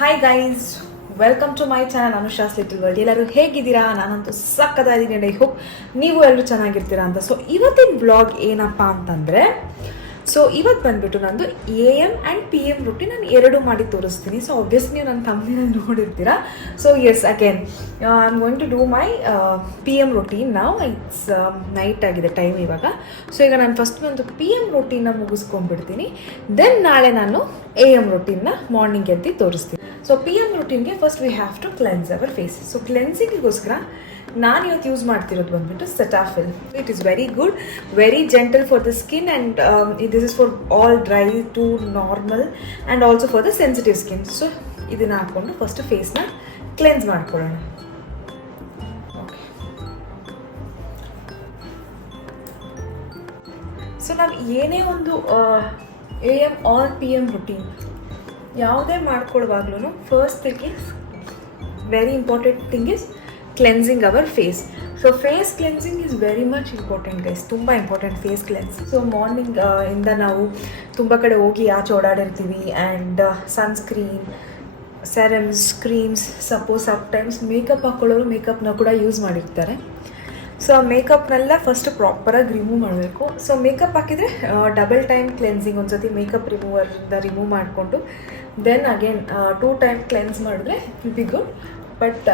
Hi guys, welcome to my channel Anusha's little world. ಎಲ್ಲರೂ ಹೇಗಿದ್ದೀರಾ? ನಾನಂತೂ ಸಕ್ಕತ್ತಾಗಿದ್ದೀನಿ. ಐ ಹೋಪ್ ನೀವು ಎಲ್ಲರೂ ಚೆನ್ನಾಗಿರ್ತೀರಾ ಅಂತ. ಸೊ ಇವತ್ತಿನ ವ್ಲಾಗ್ ಏನಪ್ಪ ಅಂತಂದರೆ, ಸೊ ಇವತ್ತು ಬಂದುಬಿಟ್ಟು ನಂದು AM ಆ್ಯಂಡ್ PM ರೊಟೀನ್ ನಾನು ಎರಡು ಮಾಡಿ ತೋರಿಸ್ತೀನಿ. ಸೊ ಆಬ್ವಿಯಸ್ಲಿ ನೀವು ನನ್ನ ತಮ್ಮನೇಲಿ ನೋಡಿರ್ತೀರಾ. So yes, again I am going to do my PM routine. ನಾವು ಇಟ್ಸ್ ನೈಟ್ ಆಗಿದೆ ಟೈಮ್ ಇವಾಗ. ಸೊ ಈಗ ನಾನು ಫಸ್ಟ್ ಒಂದು PM ರೊಟೀನ್ನ ಮುಗಿಸ್ಕೊಂಡ್ಬಿಡ್ತೀನಿ. ದೆನ್ ನಾಳೆ ನಾನು AM ರೊಟೀನ್ನ ಮಾರ್ನಿಂಗ್ ಎದ್ದು ತೋರಿಸ್ತೀನಿ. ಸೊ PM ರೊಟೀನ್ಗೆ first we have to cleanse our face. So ಕ್ಲೆನ್ಸಿಂಗಿಗೋಸ್ಕರ ನಾನು ಇವತ್ತು ಯೂಸ್ ಮಾಡ್ತಿರೋದು ಬಂದ್ಬಿಟ್ಟು Cetaphil. It is very good, very gentle for the skin and this is for all dry to normal and also for the sensitive skin. So ಇದನ್ನು ಹಾಕ್ಕೊಂಡು first ಫೇಸ್ನ cleanse ಮಾಡ್ಕೊಳ್ಳೋಣ. Okay, so ನಾವು ಏನೇ ಒಂದು AM ಆರ್ PM ರುಟೀನ್ ಯಾವುದೇ ಮಾಡ್ಕೊಳ್ಳುವಾಗ್ಲೂ first thing is very important thing is cleansing our face. So face cleansing is very much important guys, ತುಂಬ important face cleanse. So morning ಇಂದ ನಾವು ತುಂಬ ಕಡೆ ಹೋಗಿ ಆಚೆ ಓಡಾಡಿರ್ತೀವಿ and sunscreen, serums, creams, suppose times makeup ಹಾಕ್ಕೊಳ್ಳೋರು ಮೇಕಪ್ನ ಕೂಡ ಯೂಸ್ ಮಾಡಿರ್ತಾರೆ. ಸೊ ಆ ಮೇಕಪ್ನೆಲ್ಲ ಫಸ್ಟ್ ಪ್ರಾಪರಾಗಿ ರಿಮೂವ್ ಮಾಡಬೇಕು. ಸೊ ಮೇಕಪ್ ಹಾಕಿದರೆ ಡಬಲ್ ಟೈಮ್ ಕ್ಲೆನ್ಸಿಂಗ್, ಒಂದು ಸತಿ ಮೇಕಪ್ ರಿಮೂವರಿಂದ ರಿಮೂವ್ ಮಾಡಿಕೊಂಡು ದೆನ್ ಅಗೇನ್ 2 ಟೈಮ್ ಕ್ಲೆನ್ಸ್ ಮಾಡಿದ್ರೆ ವಿಲ್ ಬಿ ಗುಡ್. ಬಟ್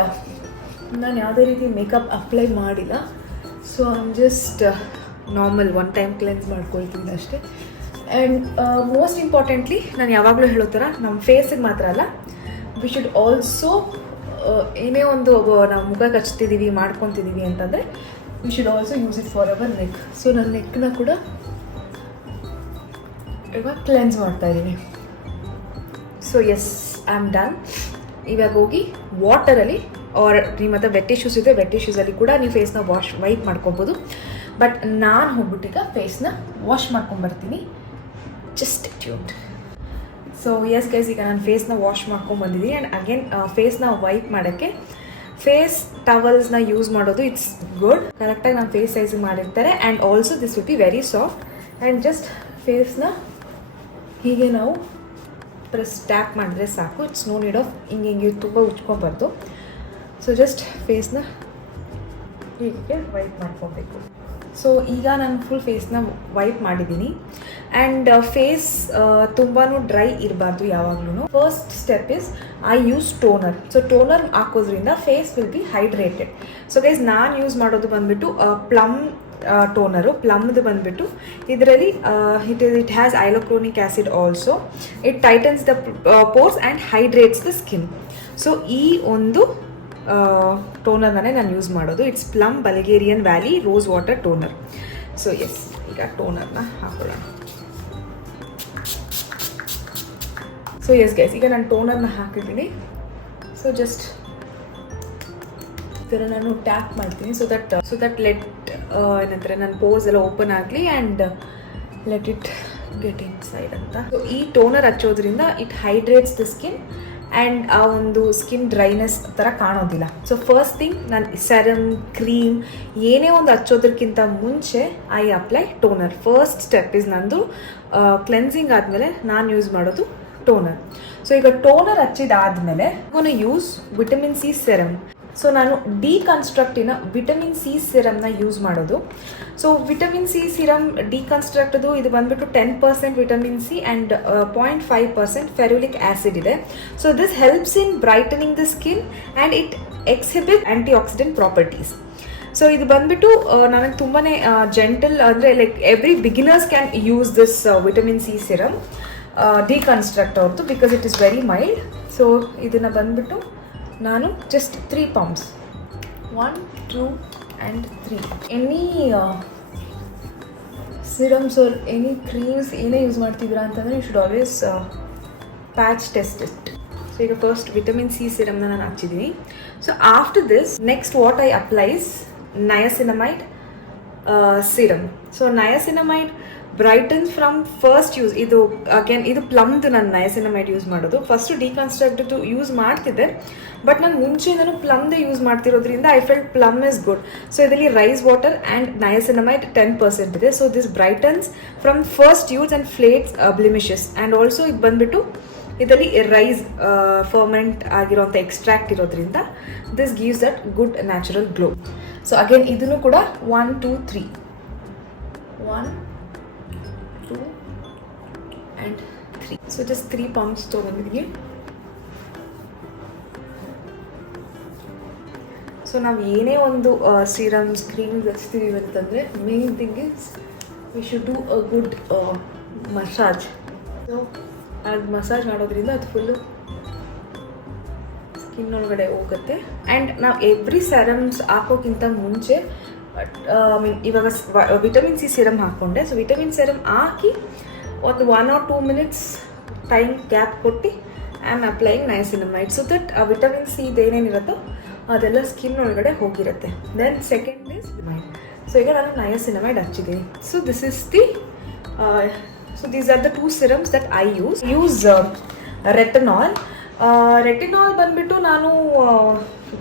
ನಾನು ಯಾವುದೇ ರೀತಿ ಮೇಕಪ್ ಅಪ್ಲೈ ಮಾಡಿಲ್ಲ. So I'm just normal 1 time cleanse ಮಾಡ್ಕೊಳ್ತೀನಿ ಅಷ್ಟೇ. ಆ್ಯಂಡ್ ಮೋಸ್ಟ್ ಇಂಪಾರ್ಟೆಂಟ್ಲಿ ನಾನು ಯಾವಾಗಲೂ ಹೇಳೋ ಥರ ನಮ್ಮ ಫೇಸಿಗೆ ಮಾತ್ರ ಅಲ್ಲ, ವಿ ಶುಡ್ ಆಲ್ಸೋ ಏನೇ ಒಂದು ನಾವು ಮುಖ ಹಚ್ತಿದ್ದೀವಿ ಮಾಡ್ಕೊತಿದ್ದೀವಿ ಅಂತಂದರೆ we should also use it for our neck. So ನನ್ನ ನೆಕ್ನ ಕೂಡ ಇವಾಗ ಕ್ಲೆನ್ಸ್ ಮಾಡ್ತಾಯಿದ್ದೀನಿ. So yes, I am done. ಇವಾಗ ಹೋಗಿ ವಾಟರಲ್ಲಿ ಆರ್ ನಿಮ್ಮ ಹತ್ರ ವೆಟ್ ಟಿಶ್ಯೂಸ್ ಇದೆ, ವೆಟ್ ಟಿಶ್ಯೂಸಲ್ಲಿ ಕೂಡ ನೀವು ಫೇಸ್ನ ವೈಪ್ ಮಾಡ್ಕೊಬೋದು. ಬಟ್ ನಾನು ಹೋಗ್ಬಿಟ್ಟೀಗ ಫೇಸ್ನ ವಾಶ್ ಮಾಡ್ಕೊಂಬರ್ತೀನಿ. Just tuned. So yes guys, ಈಗ ನಾನು ಫೇಸ್ನ ವಾಶ್ ಮಾಡ್ಕೊಂಬಂದಿದ್ದೀನಿ. ಆ್ಯಂಡ್ ಅಗೇನ್ ಫೇಸ್ನ ವೈಪ್ ಮಾಡೋಕ್ಕೆ ಫೇಸ್ ಟವಲ್ಸ್ನ ಯೂಸ್ ಮಾಡೋದು ಇಟ್ಸ್ ಗುಡ್. ಕರೆಕ್ಟಾಗಿ ನಮ್ಮ ಫೇಸ್ ಸೈಜಿಗೆ ಮಾಡಿರ್ತಾರೆ. And also this will be very soft. And just ಫೇಸ್ನ ಹೀಗೆ ನಾವು ಟ್ಯಾಪ್ ಮಾಡಿದ್ರೆ ಸಾಕು. ಇಟ್ಸ್ ನೋ ನೀಡ್ ಆಫ್ ಹಿಂಗೆ ತುಂಬ ಉಚ್ಕೊಬಾರ್ದು. ಸೊ ಜಸ್ಟ್ ಫೇಸ್ನ ಹೀಗೆ ವೈಪ್ ಮಾಡ್ಕೊಬೇಕು. ಸೊ ಈಗ ನಾನು ಫುಲ್ ಫೇಸ್ನ ವೈಪ್ ಮಾಡಿದ್ದೀನಿ. ಆ್ಯಂಡ್ ಫೇಸ್ ತುಂಬಾ ಡ್ರೈ ಇರಬಾರ್ದು ಯಾವಾಗಲೂ. First step is I use toner. So toner ಹಾಕೋದ್ರಿಂದ face will be hydrated. So guys, ನಾನು ಯೂಸ್ ಮಾಡೋದು ಬಂದುಬಿಟ್ಟು ಪ್ಲಮ್ ಟೋನರು. ಪ್ಲಮ್ದು ಬಂದುಬಿಟ್ಟು ಇದರಲ್ಲಿ it has hyaluronic acid also. It tightens the pores and hydrates the skin. So ಈ ಒಂದು ಟೋನರ್ನೇ ನಾನು ಯೂಸ್ ಮಾಡೋದು. It's Plum Bulgarian valley rose water toner. So yes, ಈಗ ಟೋನರ್ನ ಹಾಕೊಳ್ಳೋಣ. ಸೊ ಎಸ್ ಗೈಸ್, ಈಗ ನಾನು ಟೋನರ್ನ ಹಾಕಿದ್ದೀನಿ. ಸೊ ಜಸ್ಟ್ ಈ ಥರ ನಾನು ಟ್ಯಾಪ್ ಮಾಡ್ತೀನಿ. ಸೊ ದಟ್ ಲೆಟ್ ಏನಂತಾರೆ ನನ್ನ ಪೋರ್ಸ್ ಎಲ್ಲ ಓಪನ್ ಆಗಲಿ and let it get in side ಅಂತ. ಸೊ ಈ ಟೋನರ್ ಹಚ್ಚೋದ್ರಿಂದ it hydrates the skin and ಆ ಒಂದು ಸ್ಕಿನ್ ಡ್ರೈನೆಸ್ ಥರ ಕಾಣೋದಿಲ್ಲ. ಸೊ ಫಸ್ಟ್ ಥಿಂಗ್, ನಾನು ಸೆರಮ್, ಕ್ರೀಮ್ ಏನೇ ಒಂದು ಹಚ್ಚೋದಕ್ಕಿಂತ ಮುಂಚೆ I apply toner. First step is ನಂದು ಕ್ಲೆನ್ಸಿಂಗ್ ಆದಮೇಲೆ ನಾನು ಯೂಸ್ ಮಾಡೋದು ಟೋನರ್. ಸೊ ಈಗ ಟೋನರ್ ಹಚ್ಚಿದಾದಮೇಲೆ ನಾನು use vitamin C serum. So ನಾನು ಡಿಕನ್ಸ್ಟ್ರಕ್ಟಿನ ವಿಟಮಿನ್ C ಸಿರಮ್ನ ಯೂಸ್ ಮಾಡೋದು. ಸೊ ವಿಟಮಿನ್ C ಸಿರಮ್ ಡಿಕನ್ಸ್ಟ್ರಕ್ಟದು ಇದು ಬಂದುಬಿಟ್ಟು 10% vitamin C and 0.5% ferulic acid ಇದೆ. So this helps in brightening the skin and it exhibit antioxidant properties. So ಇದು ಬಂದುಬಿಟ್ಟು ನನಗೆ ತುಂಬಾ gentle, ಅಂದರೆ like every beginners can use this vitamin C serum Deconstruct ಅವ್ರದ್ದು, because it is very mild. So ಇದನ್ನು ಬಂದುಬಿಟ್ಟು ನಾನು just 3 pumps, 1, 2 and 3. Any serums or any creams ಏನೇ ಯೂಸ್ ಮಾಡ್ತಿದ್ದೀರಾ ಅಂತಂದರೆ you should always patch test it. So ಈಗ first vitamin C ಸಿರಮ್ನ ನಾನು ಹಚ್ಚಿದ್ದೀನಿ. So after this next what I applies niacinamide serum. So niacinamide brightens from first use. ಇದು again ಇದು ಪ್ಲಮ್ದು ನಾನು ನಯಾಸಿನಮೈಡ್ ಯೂಸ್ ಮಾಡೋದು. ಫಸ್ಟು ಡಿಕನ್ಸ್ಟ್ರಕ್ಟು ಯೂಸ್ ಮಾಡ್ತಿದ್ದೆ, ಬಟ್ ನಾನು ಮುಂಚೆಯಿಂದನೂ ಪ್ಲಮ್ದೇ ಯೂಸ್ ಮಾಡ್ತಿರೋದ್ರಿಂದ I felt Plum is good. So ಇದರಲ್ಲಿ ರೈಸ್ ವಾಟರ್ ಆ್ಯಂಡ್ ನಯಾಸಿನಮೈಡ್ 10% ಇದೆ. So this brightens from first use and fades blemishes. And also ಇದು ಬಂದುಬಿಟ್ಟು ಇದರಲ್ಲಿ ರೈಸ್ ಫರ್ಮೆಂಟ್ ಆಗಿರೋಂಥ ಎಕ್ಸ್ಟ್ರಾಕ್ಟ್ ಇರೋದ್ರಿಂದ this gives that good natural glow. So again ಇದನ್ನು ಕೂಡ 1 2 3 1 2 and 3. So just 3 pumps ತೊಗೊಂಡಿದ್ದೀನಿ. ಸೊ ನಾವು ಏನೇ ಒಂದು ಸೀರಮ್ಸ್ ಕ್ರೀಮ್ಸ್ ಹಚ್ತೀವಿ ಅಂತಂದರೆ main thing is we should do a good massage. So ಅದು ಮಸಾಜ್ ಮಾಡೋದ್ರಿಂದ ಅದು ಫುಲ್ಲು ಸ್ಕಿನ್ ಒಳಗಡೆ ಹೋಗುತ್ತೆ. ಆ್ಯಂಡ್ ನಾವು ಎವ್ರಿ ಸೆರಮ್ಸ್ ಹಾಕೋಕ್ಕಿಂತ ಮುಂಚೆ ಇವಾಗ ವಿಟಮಿನ್ ಸಿ ಸಿರಮ್ ಹಾಕ್ಕೊಂಡೆ. ಸೊ ವಿಟಮಿನ್ ಸಿರಮ್ ಹಾಕಿ ಒಂದು 1 or 2 minutes ಟೈಮ್ ಗ್ಯಾಪ್ ಕೊಟ್ಟು I am applying niacinamide so that ಆ ವಿಟಮಿನ್ ಸಿ ಇದೇನೇನಿರುತ್ತೋ ಅದೆಲ್ಲ ಸ್ಕಿನ್ ಒಳಗಡೆ ಹೋಗಿರುತ್ತೆ. ದೆನ್ ಸೆಕೆಂಡ್ ಇಸ್ ಮೈಡ್. ಸೊ ಈಗ ನಾನು ನಯಸಿನಮೈಡ್ ಹಚ್ಚಿದ್ದೀನಿ. So this is the so these are the 2 serums that I use retinol. Retinol ಬಂದುಬಿಟ್ಟು ನಾನು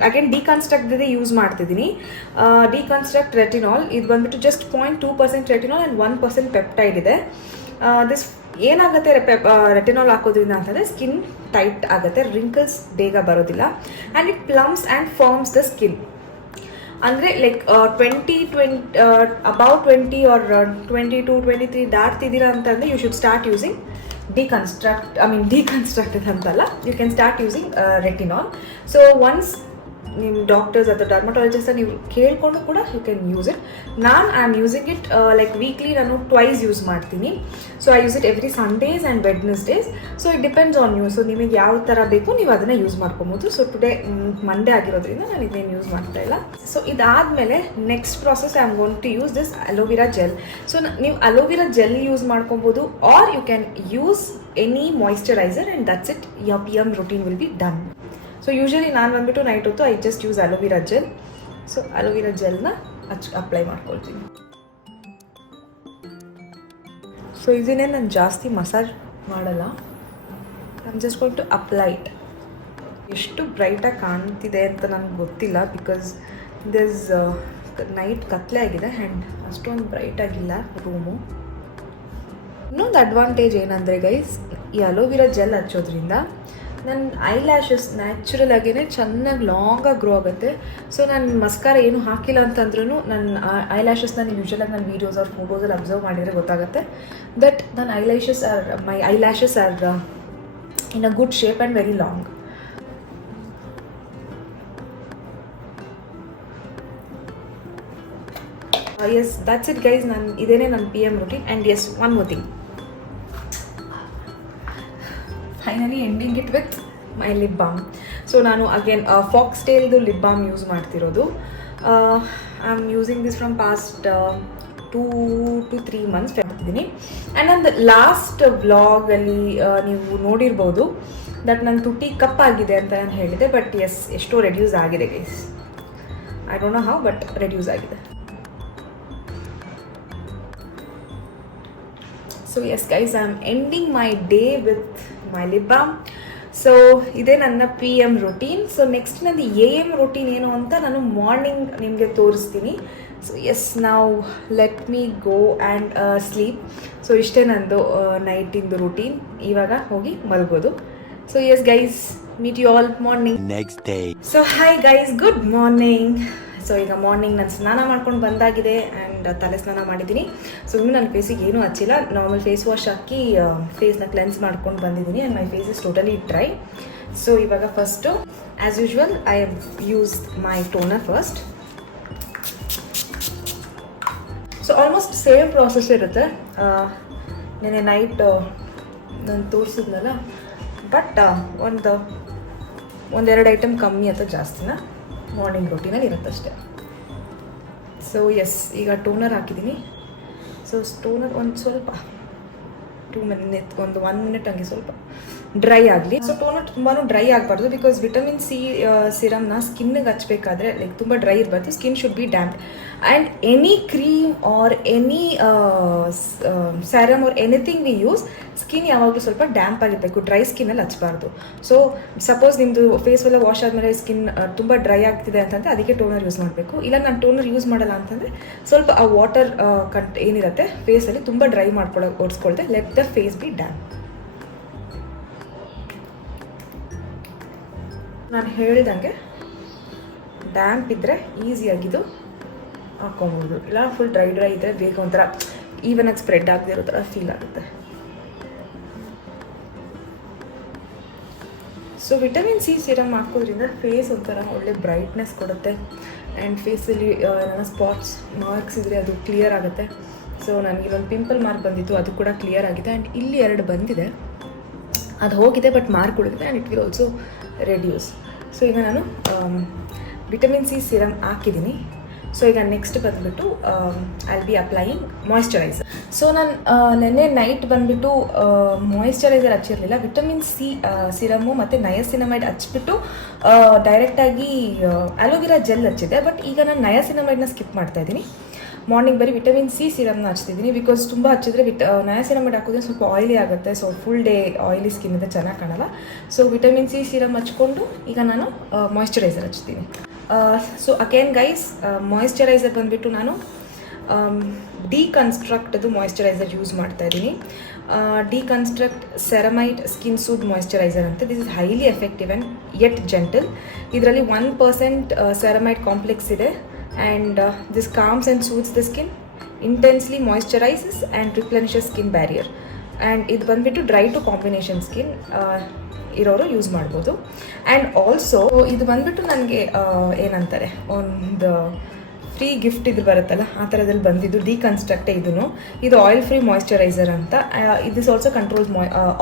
ಅಗೇನ್ ಡಿಕನ್ಸ್ಟ್ರಕ್ಟ್ದೇ ಯೂಸ್ ಮಾಡ್ತಿದ್ದೀನಿ. ಡಿಕನ್ಸ್ಟ್ರಕ್ಟ್ ರೆಟಿನಾಲ್ ಇದು ಬಂದುಬಿಟ್ಟು ಜಸ್ಟ್ 0.2% ರೆಟಿನಾಲ್ ಆ್ಯಂಡ್ 1% ಪೆಪ್ಟೈಡ್ ಇದೆ. ದಿಸ್ ಏನಾಗುತ್ತೆ ರೆಟಿನಾಲ್ ಹಾಕೋದ್ರಿಂದ ಅಂತಂದರೆ ಸ್ಕಿನ್ ಟೈಟ್ ಆಗುತ್ತೆ, ರಿಂಕಲ್ಸ್ ಬೇಗ ಬರೋದಿಲ್ಲ and it plumps and forms the skin. ಅಂದರೆ ಲೈಕ್ 20 or 22 23 ದಾಟ್ತಿದ್ದೀರಾ ಅಂತಂದರೆ you should start using deconstructed ಅಂತಲ್ಲ, you can start using retinol. So once ನಿಮ್ಮ ಡಾಕ್ಟರ್ಸ್ ಅಥವಾ ಡರ್ಮಟಾಲಜಿಸ್ಟ್ ನೀವು ಕೇಳಿಕೊಂಡು ಕೂಡ you can use it. I am using it like weekly ನಾನು ಟ್ವೈಸ್ ಯೂಸ್ ಮಾಡ್ತೀನಿ. So I use it every Sundays and Wednesdays. So it depends on you. So ನಿಮಗೆ ಯಾವ ಥರ ಬೇಕು ನೀವು ಅದನ್ನು ಯೂಸ್ ಮಾಡ್ಕೊಬೋದು. ಸೊ ಟುಡೇ ಮಂಡೇ ಆಗಿರೋದ್ರಿಂದ ನಾನು ಇದೇನು ಯೂಸ್ ಮಾಡ್ತಾ ಇಲ್ಲ. ಸೊ ಇದಾದಮೇಲೆ next process I am going to use this aloe vera gel. So ನೀವು ಅಲೋವೆರಾ ಜೆಲ್ ಯೂಸ್ ಮಾಡ್ಕೊಬೋದು or you can use any moisturiser and that's it. Your PM routine will be done. So usually ನಾನು ಬಂದುಬಿಟ್ಟು night ಹೊತ್ತು I just use aloe vera gel. So aloe vera ಜೆಲ್ನ apply ಮಾಡ್ಕೊಳ್ತೀನಿ. So ಇದನ್ನೇ ನಾನು ಜಾಸ್ತಿ ಮಸಾಜ್ ಮಾಡಲ್ಲ, I am just going to apply it. ಎಷ್ಟು ಬ್ರೈಟಾಗಿ ಕಾಣ್ತಿದೆ ಅಂತ ನನಗೆ ಗೊತ್ತಿಲ್ಲ ಬಿಕಾಸ್ ದಿಸ್ ನೈಟ್ ಕತ್ಲೆ ಆಗಿದೆ ಆ್ಯಂಡ್ ಅಷ್ಟೊಂದು ಬ್ರೈಟಾಗಿಲ್ಲ ರೂಮು. ಇನ್ನೊಂದು ಅಡ್ವಾಂಟೇಜ್ ಏನಂದರೆ ಗೈಸ್, ಈ ಅಲೋವೆರಾ ಜೆಲ್ ಹಚ್ಚೋದ್ರಿಂದ ನನ್ನ ಐಲ್ಯಾಶಸ್ ನ್ಯಾಚುರಲ್ ಆಗೇ ಚೆನ್ನಾಗಿ ಲಾಂಗಾಗಿ ಗ್ರೋ ಆಗುತ್ತೆ. ಸೊ ನಾನು ಮಸ್ಕಾರ ಏನು ಹಾಕಿಲ್ಲ ಅಂತಂದ್ರೂ ನನ್ನ ಐಲ್ಯಾಶಸ್ ನಾನು ಯೂಶ್ವಲಾಗಿ ನನ್ನ ವೀಡಿಯೋಸ್ ಆರ್ ಫೋಟೋಸಲ್ಲಿ ಅಬ್ಸರ್ವ್ ಮಾಡಿದರೆ ಗೊತ್ತಾಗುತ್ತೆ ದಟ್ ನನ್ನ my eyelashes are in a good shape and very long. Yes that's it guys. ಇದೇನೇ ನನ್ನ PM routine. And yes one more thing, finally ending it with my lip balm. So ನಾನು again ಫಾಕ್ಸ್ಟೇಲ್ದು lip balm use ಮಾಡ್ತಿರೋದು. I am using this from past 2 to 3 months ಮಾಡ್ತಿದ್ದೀನಿ. ಆ್ಯಂಡ್ ನಂದು last ವ್ಲಾಗಲ್ಲಿ ನೀವು ನೋಡಿರ್ಬೋದು ದಟ್ ನನ್ನ ತುಟಿ ಕಪ್ಪಾಗಿದೆ ಅಂತ ನಾನು ಹೇಳಿದೆ. ಬಟ್ ಎಸ್, ಎಷ್ಟೋ ರೆಡ್ಯೂಸ್ ಆಗಿದೆ guys. I don't know how, but reduce ಆಗಿದೆ. So yes guys, I am ending my day with my lip balm. So ಇದೇ ನನ್ನ PM routine. ಸೊ ನೆಕ್ಸ್ಟ್ ನಂದು AM routine ಏನು ಅಂತ ನಾನು ಮಾರ್ನಿಂಗ್ ನಿಮಗೆ ತೋರಿಸ್ತೀನಿ. ಸೊ ಎಸ್, ನಾವು let me go and sleep. So ಇಷ್ಟೇ ನಂದು ನೈಟಿಂದು ರೂಟೀನ್. ಇವಾಗ ಹೋಗಿ ಮಲ್ಗೋದು. So yes guys, meet you all morning next day. So hi guys, good morning. So ಈಗ ಮಾರ್ನಿಂಗ್ ನಾನು ಸ್ನಾನ ಮಾಡ್ಕೊಂಡು ಬಂದಾಗಿದೆ ಆ್ಯಂಡ್ ತಲೆ ಸ್ನಾನ ಮಾಡಿದ್ದೀನಿ. ಸೊ ಇನ್ನು ನನ್ನ ಫೇಸಿಗೆ ಏನೂ ಹಚ್ಚಿಲ್ಲ, ನಾರ್ಮಲ್ ಫೇಸ್ ವಾಶ್ ಹಾಕಿ ಫೇಸ್ನ ಕ್ಲೆನ್ಸ್ ಮಾಡ್ಕೊಂಡು ಬಂದಿದ್ದೀನಿ and my face is totally dry. So ಇವಾಗ first as usual I have used my toner first. So almost same process ಇರುತ್ತೆ. ನೆನ್ನೆ ನೈಟ್ ನಾನು ತೋರಿಸಿದ್ನಲ್ಲ, ಬಟ್ ಒಂದೆರಡು ಐಟಮ್ ಕಮ್ಮಿ ಅಥವಾ ಜಾಸ್ತಿನ ಮಾರ್ನಿಂಗ್ ರೂಟೀನಲ್ಲಿ ಇರುತ್ತಷ್ಟೆ. ಸೊ ಎಸ್, ಈಗ ಟೋನರ್ ಹಾಕಿದ್ದೀನಿ. ಸೊ ಟೋನರ್ ಒಂದು ಸ್ವಲ್ಪ 1 minute ಹಂಗೆ ಸ್ವಲ್ಪ ಡ್ರೈ ಆಗಲಿ. ಸೊ ಟೋನರ್ ತುಂಬಾ ಡ್ರೈ ಆಗಬಾರ್ದು ಬಿಕಾಸ್ ವಿಟಮಿನ್ ಸಿ ಸಿರಮ್ನ ಸ್ಕಿನ್ನಿಗೆ ಹಚ್ಚಬೇಕಾದ್ರೆ ಲೈಕ್ ತುಂಬ ಡ್ರೈ ಇರಬಾರ್ದು. Skin should be damp and any cream or any serum or anything we use, skin ಯಾವಾಗಲೂ ಸ್ವಲ್ಪ ಡ್ಯಾಂಪ್ ಆಗಿರಬೇಕು, ಡ್ರೈ ಸ್ಕಿನ್ನಲ್ಲಿ ಹಚ್ಚಬಾರ್ದು. ಸೊ ಸಪೋಸ್ ನಿಮ್ಮದು ಫೇಸ್ ಎಲ್ಲ ವಾಶ್ ಆದಮೇಲೆ ಸ್ಕಿನ್ ತುಂಬ ಡ್ರೈ ಆಗ್ತಿದೆ ಅಂತಂದರೆ ಅದಕ್ಕೆ ಟೋನರ್ ಯೂಸ್ ಮಾಡಬೇಕು. ಇಲ್ಲ ನಾನು ಟೋನರ್ ಯೂಸ್ ಮಾಡಲ್ಲ ಅಂತಂದರೆ ಸ್ವಲ್ಪ ಆ ವಾಟರ್ ಏನಿರುತ್ತೆ ಫೇಸಲ್ಲಿ ತುಂಬ ಡ್ರೈ ಓಡಿಸ್ಕೊಳ್ದೆ let the face be damp. ನಾನು ಹೇಳ್ದಂಗೆ ಡ್ಯಾಂಪ್ ಇದ್ದರೆ ಈಸಿಯಾಗಿದ್ದು ಹಾಕ್ಕೊಬೋದು, ಇಲ್ಲ ಫುಲ್ ಡ್ರೈ ಇದ್ದರೆ ಬೇಗ ಒಂಥರ ಈವನಾಗಿ ಸ್ಪ್ರೆಡ್ ಆಗದೆ ಇರೋ ಥರ ಫೀಲ್ ಆಗುತ್ತೆ. ಸೊ ವಿಟಮಿನ್ ಸಿ ಸಿರಮ್ ಹಾಕೋದ್ರಿಂದ ಫೇಸ್ ಒಂಥರ ಒಳ್ಳೆ ಬ್ರೈಟ್ನೆಸ್ ಕೊಡುತ್ತೆ ಆ್ಯಂಡ್ ಫೇಸಲ್ಲಿ ಏನಾರ ಸ್ಪಾಟ್ಸ್ ಮಾರ್ಕ್ಸ್ ಇದ್ದರೆ ಅದು ಕ್ಲಿಯರ್ ಆಗುತ್ತೆ. ಸೊ ನನಗೆ ಒಂದು ಪಿಂಪಲ್ ಮಾರ್ಕ್ ಬಂದಿತ್ತು, ಅದು ಕೂಡ ಕ್ಲಿಯರ್ ಆಗಿದೆ. ಆ್ಯಂಡ್ ಇಲ್ಲಿ 2 ಬಂದಿದೆ, ಅದು ಹೋಗಿದೆ ಬಟ್ ಮಾರ್ಕ್ ಉಳಿದಿದೆ and it will also reduce. So ಈಗ ನಾನು ವಿಟಮಿನ್ ಸಿ ಸಿರಮ್ ಹಾಕಿದ್ದೀನಿ. ಸೊ ಈಗ ನೆಕ್ಸ್ಟ್ ಬಂದುಬಿಟ್ಟು I will be applying moisturiser. So ನಾನು ನೆನ್ನೆ ನೈಟ್ ಬಂದುಬಿಟ್ಟು ಮಾಯ್ಶ್ಚರೈಸರ್ ಹಚ್ಚಿರಲಿಲ್ಲ, ವಿಟಮಿನ್ ಸಿ ಸಿರಮು ಮತ್ತು ನಯಸಿನಮೈಡ್ ಹಚ್ಬಿಟ್ಟು ಡೈರೆಕ್ಟಾಗಿ ಅಲೋವೆರಾ ಜೆಲ್ ಹಚ್ಚಿದೆ. ಬಟ್ ಈಗ ನಾನು ನಯಸಿನಮೈಡ್ನ ಸ್ಕಿಪ್ ಮಾಡ್ತಾಯಿದ್ದೀನಿ. ಮಾರ್ನಿಂಗ್ ಬರೀ ವಿಟಮಿನ್ ಸಿ ಸಿರಮ್ನ ಹಚ್ತಿದ್ದೀನಿ, ಬಿಕಾಸ್ ತುಂಬ ಹಚ್ಚಿದ್ರೆ ನಯಸಿನಮೈಡ್ ಹಾಕಿದ್ರೆ ಸ್ವಲ್ಪ ಆಯಿಲಿ ಆಗುತ್ತೆ. So full day oily skin ಇದೆ, ಚೆನ್ನಾಗಿ ಕಾಣಲ್ಲ. ಸೊ ವಿಟಮಿನ್ ಸಿ ಸಿರಮ್ ಹಚ್ಕೊಂಡು ಈಗ ನಾನು ಮಾಯ್ಶ್ಚರೈಸರ್ ಹಚ್ತೀನಿ. ಸೊ ಅಗೇನ್ ಗೈಸ್, ಮಾಯ್ಶ್ಚರೈಸರ್ ಬಂದುಬಿಟ್ಟು ನಾನು ಡಿಕನ್ಸ್ಟ್ರಕ್ಟ್ದು ಮಾಯ್ಶ್ಚರೈಸರ್ ಯೂಸ್ ಮಾಡ್ತಾ ಇದ್ದೀನಿ. Deconstruct ceramide skin soothe moisturiser ಅಂತ. This is highly effective and yet gentle. ಇದರಲ್ಲಿ 1% ಸೆರಮೈಡ್ ಕಾಂಪ್ಲೆಕ್ಸ್ ಇದೆ and this calms and soothes the skin, intensely moisturises and replenishes skin barrier. And ಇದು ಬಂದುಬಿಟ್ಟು ಡ್ರೈ ಟು ಕಾಂಬಿನೇಷನ್ ಸ್ಕಿನ್ ಇರೋರು use ಮಾಡ್ಬೋದು. And also ಇದು ಬಂದುಬಿಟ್ಟು ನನಗೆ ಏನಂತಾರೆ, ಒಂದು ಫ್ರೀ ಗಿಫ್ಟ್ ಇದು ಬರುತ್ತಲ್ಲ ಆ ಥರದಲ್ಲಿ ಬಂದಿದ್ದು ಡಿಕನ್ಸ್ಟ್ರಕ್ಟೇ. ಇದು ಆಯಿಲ್ ಫ್ರೀ ಮಾಯ್ಶ್ಚರೈಸರ್ ಅಂತ. This also controls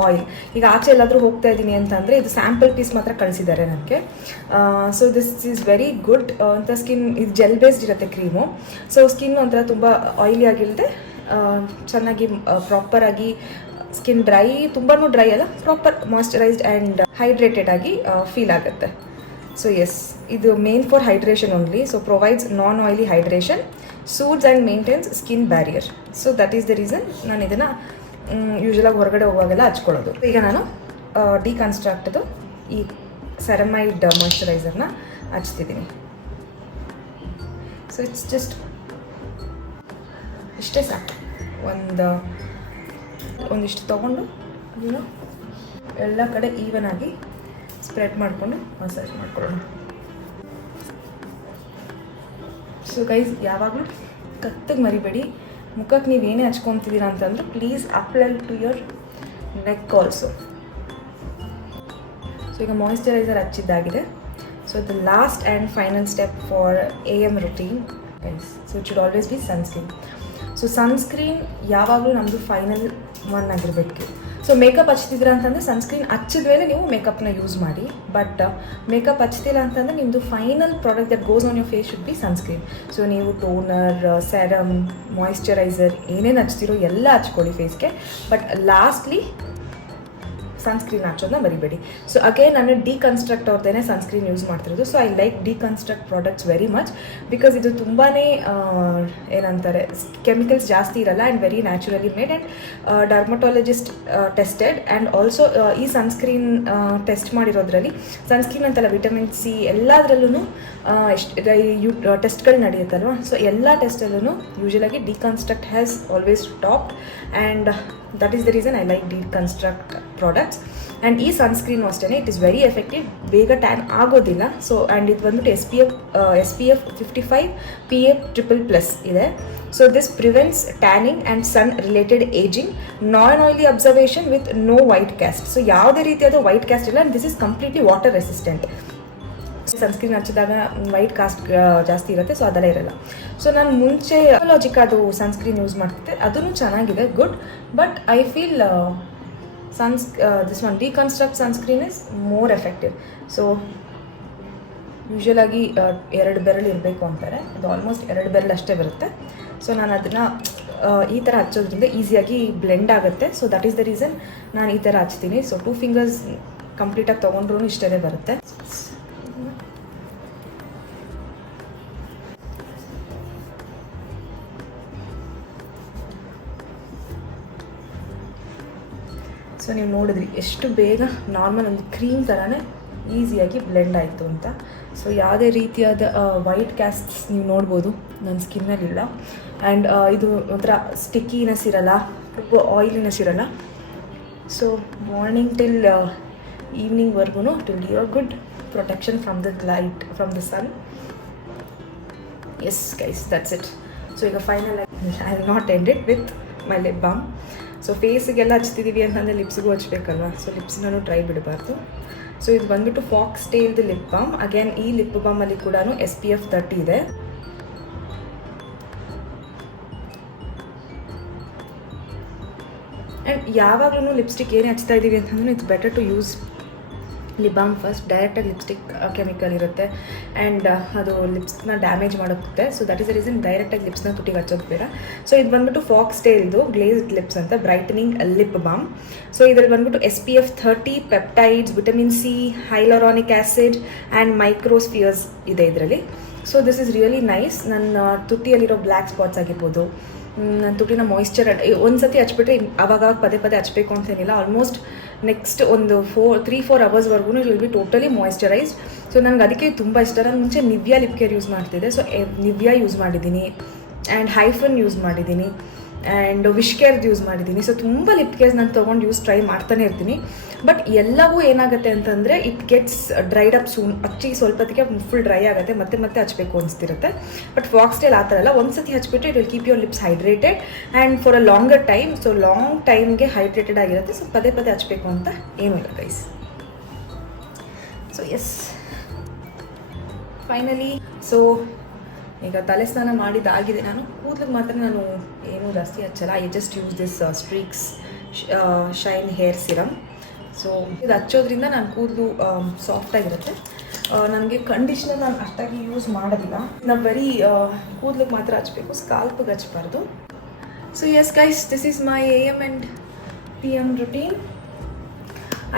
oil. ಈಗ ಆಚೆ ಎಲ್ಲಾದರೂ ಹೋಗ್ತಾ ಇದ್ದೀನಿ ಅಂತಂದರೆ ಇದು ಸ್ಯಾಂಪಲ್ ಪೀಸ್ ಮಾತ್ರ ಕಳಿಸಿದ್ದಾರೆ ನನಗೆ. So this is very good ಅಂತ. ಸ್ಕಿನ್ ಇದು ಜೆಲ್ ಬೇಸ್ಡ್ ಇರುತ್ತೆ ಕ್ರೀಮು. ಸೊ ಸ್ಕಿನ್ ಒಂಥರ ತುಂಬ ಆಯಿಲಿ ಆಗಿಲ್ಲದೆ ಚೆನ್ನಾಗಿ ಪ್ರಾಪರಾಗಿ ಸ್ಕಿನ್ ಡ್ರೈ, ತುಂಬಾ ಡ್ರೈ ಅಲ್ಲ, ಪ್ರಾಪರ್ ಮಾಯ್ಶ್ಚರೈಸ್ಡ್ ಆ್ಯಂಡ್ ಹೈಡ್ರೇಟೆಡ್ ಆಗಿ ಫೀಲ್ ಆಗುತ್ತೆ. ಸೊ ಎಸ್, ಇದು main for hydration only. So provides non oily hydration, suits and maintains skin barrier. So that is the reason ನಾನು ಇದನ್ನು ಯೂಶ್ವಲಾಗಿ ಹೊರಗಡೆ ಹೋಗುವಾಗೆಲ್ಲ ಹಚ್ಕೊಳ್ಳೋದು. ಈಗ ನಾನು ಡಿಕನ್ಸ್ಟ್ರಕ್ಟ್ದು ಈ ಸೆರಮೈಡ್ ಮಾಯ್ಶ್ಚರೈಸರ್ನ ಹಚ್ತಿದ್ದೀನಿ. ಸೊ ಇಟ್ಸ್ ಜಸ್ಟ್ ಇಷ್ಟೇ ಸಾಕು. ಒಂದಿಷ್ಟು ತೊಗೊಂಡು ಅದನ್ನು ಎಲ್ಲ ಕಡೆ ಈವನ್ ಆಗಿ ಸ್ಪ್ರೆಡ್ ಮಾಡಿಕೊಂಡು ಮಸಾಜ್ ಮಾಡ್ಕೊಳ್ಳೋಣ. ಸೊ ಗೈಸ್, ಯಾವಾಗಲೂ ಕತ್ತಿಗೆ ಮರಿಬೇಡಿ. ಮುಖಕ್ಕೆ ನೀವು ಏನೇ ಹಚ್ಕೊತಿದ್ದೀರಾ ಅಂತಂದ್ರೆ please apply to your neck also. So ಈಗ ಮಾಯ್ಶ್ಚರೈಸರ್ ಹಚ್ಚಿದ್ದಾಗಿದೆ. So the last and final step for AM routine guys. So it should always be sunscreen. So sunscreen ಯಾವಾಗಲೂ ನಮ್ಮದು ಫೈನಲ್ ಒನ್ ಆಗಿರಬೇಕು. ಸೊ ಮೇಕಪ್ ಹಚ್ತಿದ್ದೀರಾ ಅಂತಂದರೆ ಸನ್ಸ್ಕ್ರೀನ್ ಹಚ್ಚಿದ ಮೇಲೆ ನೀವು ಮೇಕಪ್ನ ಯೂಸ್ ಮಾಡಿ. ಬಟ್ ಮೇಕಪ್ ಹಚ್ತಿಲ್ಲ ಅಂತಂದರೆ ನಿಮ್ಮದು final product that goes on your face should be sunscreen. So ನೀವು ಟೋನರ್, ಸೆರಮ್, ಮಾಯ್ಶ್ಚರೈಸರ್ ಏನೇನು ಹಚ್ತಿರೋ ಎಲ್ಲ ಹಚ್ಕೊಳ್ಳಿ ಫೇಸ್ಗೆ. ಬಟ್ ಲಾಸ್ಟ್ಲಿ ಸನ್ಸ್ಕ್ರೀನ್ ಹಚ್ಚೋದನ್ನ ಮರಿಬೇಡಿ. ಸೊ ಅಗೇನ್ ನಾನು ಡಿಕನ್ಸ್ಟ್ರಕ್ಟ್ ಅವ್ರದ್ದೇನೆ ಸನ್ಸ್ಕ್ರೀನ್ ಯೂಸ್ ಮಾಡ್ತಿರೋದು. So I like Deconstruct products very much, because ಇದು ತುಂಬಾ ಏನಂತಾರೆ, ಕೆಮಿಕಲ್ಸ್ ಜಾಸ್ತಿ ಇರಲ್ಲ and very naturally made and dermatologist tested. And also ಈ ಸನ್ಸ್ಕ್ರೀನ್ ಟೆಸ್ಟ್ ಮಾಡಿರೋದ್ರಲ್ಲಿ, ಸನ್ಸ್ಕ್ರೀನ್ ಅಂತಲ್ಲ ವಿಟಮಿನ್ ಸಿ ಎಲ್ಲದರಲ್ಲೂ ಟೆಸ್ಟ್ಗಳು ನಡೆಯುತ್ತಲ್ವ. ಸೊ ಎಲ್ಲ ಟೆಸ್ಟಲ್ಲೂ ಯೂಶಲಾಗಿ Deconstruct has always top and that is the reason I like Deconstruct products. And ಈ ಸನ್ಸ್ಕ್ರೀನು ಅಷ್ಟೇ, ಇಟ್ ಇಸ್ ವೆರಿ ಎಫೆಕ್ಟಿವ್, ಬೇಗ ಟ್ಯಾನ್ ಆಗೋದಿಲ್ಲ. ಸೊ ಆ್ಯಂಡ್ ಇದು ಬಂದ್ಬಿಟ್ಟು SPF 55 PA++ ಇದೆ. So this prevents tanning and sun related ageing, non oily observation with no white cast. So ಯಾವುದೇ ರೀತಿಯಾದ white cast ಇಲ್ಲ and this is completely water resistant. Sunscreen ಹಚ್ಚಿದಾಗ white cast ಜಾಸ್ತಿ ಇರುತ್ತೆ, so ಅದೆಲ್ಲ ಇರಲ್ಲ. ಸೊ ನಾನು ಮುಂಚೆ ಲಾಜಿಕ್ ಅದು ಸನ್ಸ್ಕ್ರೀನ್ ಯೂಸ್ ಮಾಡ್ತಿದ್ದೆ, ಅದೂ ಚೆನ್ನಾಗಿದೆ, good. But I feel this one Deconstruct sunscreen is more effective. So ಯೂಶ್ವಲಾಗಿ 2 ಬೆರಳು ಇರಬೇಕು ಅಂತಾರೆ, ಅದು ಆಲ್ಮೋಸ್ಟ್ 2 ಬೆರಳು ಅಷ್ಟೇ ಬರುತ್ತೆ. ಸೊ ನಾನು ಅದನ್ನು ಈ ಥರ ಹಚ್ಚೋದ್ರಿಂದ ಈಸಿಯಾಗಿ ಬ್ಲೆಂಡ್ ಆಗುತ್ತೆ. So that is the reason ನಾನು ಈ ಥರ ಹಚ್ತೀನಿ. ಸೊ 2 ಫಿಂಗರ್ಸ್ ಕಂಪ್ಲೀಟಾಗಿ ತೊಗೊಂಡ್ರೂ ಇಷ್ಟೇ ಬರುತ್ತೆ. ಸೊ ನೀವು ನೋಡಿದ್ರಿ ಎಷ್ಟು ಬೇಗ ನಾರ್ಮಲ್ ಒಂದು ಕ್ರೀಮ್ ಥರನೇ ಈಸಿಯಾಗಿ ಬ್ಲೆಂಡ್ ಆಯಿತು ಅಂತ. ಸೊ ಯಾವುದೇ ರೀತಿಯಾದ ವೈಟ್ ಕ್ಯಾಸ್ಟ್ಸ್ ನೀವು ನೋಡ್ಬೋದು ನನ್ನ ಸ್ಕಿನ್ನಲ್ಲಿಲ್ಲ. ಆ್ಯಂಡ್ ಇದು ಒಂಥರ ಸ್ಟಿಕ್ಕಿನೆಸ್ ಇರಲ್ಲ, ತುಂಬ ಆಯಿಲಿನೆಸ್ ಇರಲ್ಲ. ಸೊ ಮಾರ್ನಿಂಗ್ ಟಿಲ್ ಈವ್ನಿಂಗ್ವರೆಗೂ it will give a good protection from the light, from the sun. Yes guys, that's it. So ಈಗ final I will not end it with my lip balm. So ಫೇಸಿಗೆಲ್ಲ ಹಚ್ತಿದ್ದೀವಿ ಅಂತಂದರೆ ಲಿಪ್ಸ್ಗೂ ಹಚ್ಬೇಕಲ್ವ, so ಲಿಪ್ಸ್ನೂ dry ಬಿಡಬಾರ್ದು. So ಇದು ಬಂದುಬಿಟ್ಟು ಫಾಕ್ಸ್ ಟೇಲ್ದು ಲಿಪ್ ಬಾಮ್. ಅಗೇನ್ ಈ ಲಿಪ್ ಬಾಮಲ್ಲಿ ಕೂಡ SPF 30 ಇದೆ. ಆ್ಯಂಡ್ ಯಾವಾಗಲೂ ಲಿಪ್ಸ್ಟಿಕ್ ಏನು ಹಚ್ತಾ ಇದ್ದೀವಿ ಅಂತಂದ್ರೆ it's better to use lip balm first. ಡೈರೆಕ್ಟಾಗಿ ಲಿಪ್ಸ್ಟಿಕ್ ಕೆಮಿಕಲ್ ಇರುತ್ತೆ ಆ್ಯಂಡ್ ಅದು ಲಿಪ್ಸ್ನ ಡ್ಯಾಮೇಜ್ ಮಾಡೋಗುತ್ತೆ. So that is the reason ಡೈರೆಕ್ಟಾಗಿ ಲಿಪ್ಸ್ನ ತುಟಿಗೆ ಹಚ್ಚೋದು ಬೇಡ. ಸೊ ಇದು ಬಂದುಬಿಟ್ಟು ಫಾಕ್ಸ್ ಟೇಲ್ದು ಗ್ಲೇಸ್ಡ್ ಲಿಪ್ಸ್ ಅಂತ ಬ್ರೈಟನಿಂಗ್ ಲಿಪ್ ಬಾಮ್. ಸೊ ಇದರಲ್ಲಿ ಬಂದುಬಿಟ್ಟು SPF 30, peptides, vitamin C, hyaluronic acid and microspheres ಇದೆ ಇದರಲ್ಲಿ. So this is really nice. ನನ್ನ ತುಟಿಯಲ್ಲಿರೋ ಬ್ಲ್ಯಾಕ್ ಸ್ಪಾಟ್ಸ್ ಆಗಿರ್ಬೋದು, ನನ್ನ ತುಟಿನ ಮಾಯಿಶ್ಚರ್ ಒಂದು ಸತಿ ಹಚ್ಬಿಟ್ರೆ ಆವಾಗ ಪದೇ ಪದೇ ಹಚ್ಚಬೇಕು ಅಂತೇನಿಲ್ಲ. ಆಲ್ಮೋಸ್ಟ್ ನೆಕ್ಸ್ಟ್ ಒಂದು 3-4 ಅವರ್ಸ್ವರೆಗೂ it will be totally moisturised. So ನನಗೆ ಅದಕ್ಕೆ ತುಂಬ ಇಷ್ಟ. ನಾನು ಮುಂಚೆ ನಿವ್ಯಾ ಲಿಪ್ ಕೇರ್ ಯೂಸ್ ಮಾಡ್ತಿದ್ದೆ. ಸೊ ನಿವ್ಯಾ ಯೂಸ್ ಮಾಡಿದ್ದೀನಿ ಆ್ಯಂಡ್ ಹೈಫನ್ ಯೂಸ್ ಮಾಡಿದ್ದೀನಿ ಆ್ಯಂಡ್ ವಿಶ್ ಕೇರ್ದು ಯೂಸ್ ಮಾಡಿದ್ದೀನಿ. ಸೊ ತುಂಬ ಲಿಪ್ ಕೇರ್ಸ್ ನಾನು ತೊಗೊಂಡು ಟ್ರೈ ಮಾಡ್ತಾನೆ ಇರ್ತೀನಿ. ಬಟ್ ಎಲ್ಲವೂ ಏನಾಗುತ್ತೆ ಅಂತಂದರೆ it gets dried up soon. ಹಚ್ಚಿ ಸ್ವಲ್ಪತ್ತಿಗೆ ಫುಲ್ ಡ್ರೈ ಆಗುತ್ತೆ, ಮತ್ತೆ ಮತ್ತೆ ಹಚ್ಚಬೇಕು ಅನಿಸ್ತಿರುತ್ತೆ. ಬಟ್ ಫಾಕ್ಸ್ ಟೇಲ್ ಆ ಥರ ಅಲ್ಲ, ಒಂದು ಸತಿ ಹಚ್ಬಿಟ್ಟು it will keep your lips hydrated and for a longer time. So long ಟೈಮ್ಗೆ ಹೈಡ್ರೇಟೆಡ್ ಆಗಿರುತ್ತೆ. ಸೊ ಪದೇ ಪದೇ ಹಚ್ಚಬೇಕು ಅಂತ ಏನೂ ಇಲ್ಲ guys. So yes, finally so ಈಗ ತಲೆ ಸ್ನಾನ ಮಾಡಿದ್ದಾಗಿದೆ. ನಾನು ಕೂದಲಿಗೆ ಮಾತ್ರ ನಾನು ಏನೂ ಜಾಸ್ತಿ ಹಚ್ಚಲ್ಲ. I just use this Streax shine hair serum. So ಇದು ಹಚ್ಚೋದ್ರಿಂದ ನಾನು ಕೂದಲು ಸಾಫ್ಟಾಗಿರುತ್ತೆ. ನನಗೆ ಕಂಡೀಷ್ನರ್ ನಾನು ಅಷ್ಟಾಗಿ ಯೂಸ್ ಮಾಡೋದಿಲ್ಲ. ನಾವು ಬರೀ ಕೂದಲಿಗೆ ಮಾತ್ರ ಹಚ್ಚಬೇಕು, ಸ್ಕಾಲ್ಪಿಗೆ ಹಚ್ಚಬಾರ್ದು. So yes guys, this is my AM and PM routine.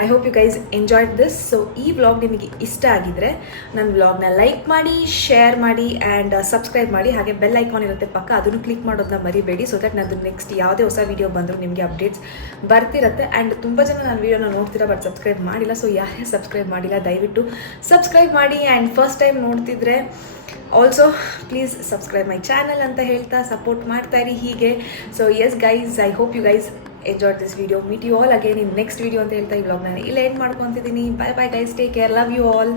I hope you guys enjoyed this. So ಈ ವ್ಲಾಗ್ ನಿಮಗೆ ಇಷ್ಟ ಆಗಿದ್ರೆ ನನ್ನ ವ್ಲಾಗ್ನ ಲೈಕ್ ಮಾಡಿ, ಶೇರ್ ಮಾಡಿ ಆ್ಯಂಡ್ ಸಬ್ಸ್ಕ್ರೈಬ್ ಮಾಡಿ. ಹಾಗೆ ಬೆಲ್ ಐಕಾನ್ ಇರುತ್ತೆ ಪಕ್ಕ, ಅದನ್ನು ಕ್ಲಿಕ್ ಮಾಡೋದನ್ನ ಮರಿಬೇಡಿ. ಸೊ ದಟ್ ನಾನು ನೆಕ್ಸ್ಟ್ ಯಾವುದೇ ಹೊಸ ವೀಡಿಯೋ ಬಂದರೂ ನಿಮಗೆ ಅಪ್ಡೇಟ್ಸ್ ಬರ್ತಿರುತ್ತೆ. ಆ್ಯಂಡ್ ತುಂಬ ಜನ ನನ್ನ ವೀಡಿಯೋನ ನೋಡ್ತೀರಾ ಬಟ್ ಸಬ್ಸ್ಕ್ರೈಬ್ ಮಾಡಿಲ್ಲ. ಸೊ ಯಾರೇ ಸಬ್ಸ್ಕ್ರೈಬ್ ಮಾಡಿಲ್ಲ ದಯವಿಟ್ಟು ಸಬ್ಸ್ಕ್ರೈಬ್ ಮಾಡಿ. ಆ್ಯಂಡ್ ಫಸ್ಟ್ ಟೈಮ್ ನೋಡ್ತಿದ್ರೆ also please subscribe my channel ಅಂತ ಹೇಳ್ತಾ ಸಪೋರ್ಟ್ ಮಾಡ್ತಾ ಇರಿ ಹೀಗೆ. So yes guys, I hope you guys enjoyed this video. Meet you all again in next video ಅಂತ ಹೇಳ್ತಾ ಈ ವ್ಲಾಗ್ ನಾನು ಇಲ್ಲೇ ಎಂಡ್ ಮಾಡ್ಕೊತಿದ್ದೀನಿ. Bye bye guys, take care, love you all.